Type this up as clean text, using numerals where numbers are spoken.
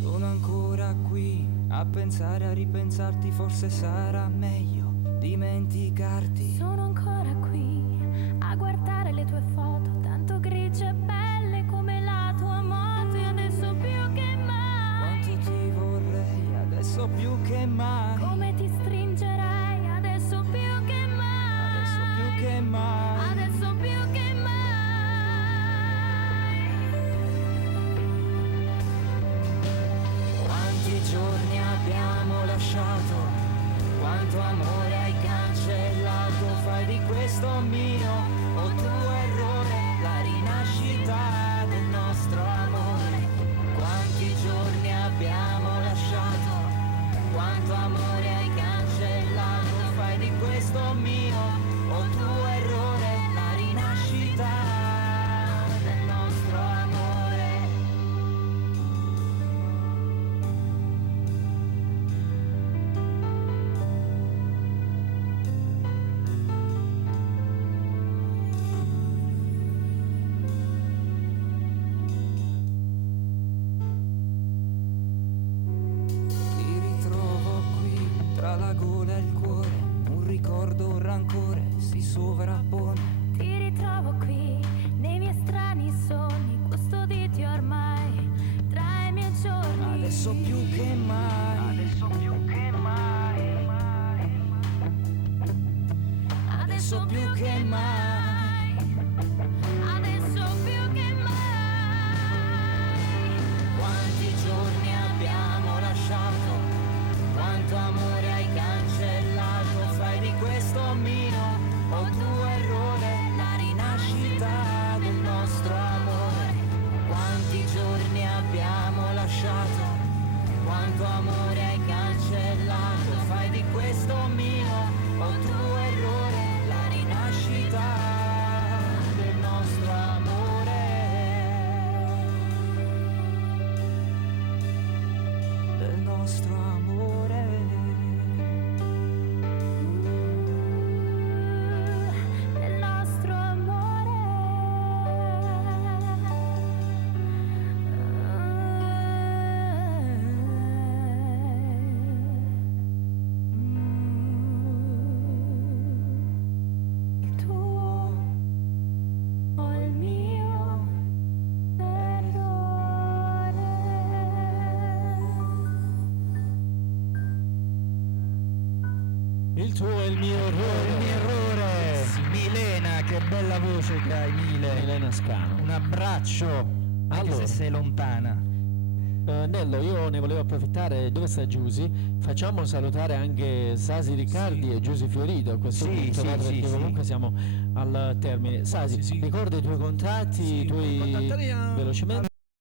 Sono ancora qui a pensare, a ripensarti, forse sarà meglio dimenticarti. Sono ancora qui a guardare le tue foto, tanto grigie e belle come la tua moto. E adesso più che mai, quanto ti vorrei, adesso più che mai. come ti stringerei, adesso più che mai. Adesso più che mai. Adesso più che mai. Quanti giorni abbiamo lasciato, quanto amore hai cancellato. Fai di questo mio o tuo errore la rinascita del nostro amore. Quanti giorni abbiamo lasciato, quanto amore hai cancellato. Fai di questo mio o tuo errore la rinascita del nostro amore. Ti ritrovo qui tra la gola e il cuore, un ricordo, un rancore si sovrappone. Ti ritrovo qui nei miei strani sogni, custoditi ormai tra i miei giorni. Adesso più che mai, adesso più che mai, adesso più che mai, adesso più che mai. quanti giorni abbiamo lasciato, quanto amore hai cancellato. Fai di questo mio o tuo errore la rinascita del nostro amore. Quanti giorni abbiamo lasciato, quanto amore hai cancellato. Fai di questo mio o tuo errore la rinascita del nostro amore. Del nostro amore. Del nostro amore. Il tuo o il mio errore. Il tuo è il mio errore. Il mio errore. Milena, che bella voce che hai, Elena Scano. Un abbraccio, anche Allora. se sei lontana. Nello, io ne volevo approfittare, dove sta Giusy? Facciamo salutare anche Sasi Riccardi e Giusy Fiorito a questo Sì, punto, sì, no? Perché sì, comunque sì. siamo al termine. Sasi, Sì, sì. ricorda i tuoi contatti, Sì, i tuoi contatteremo- velocemente.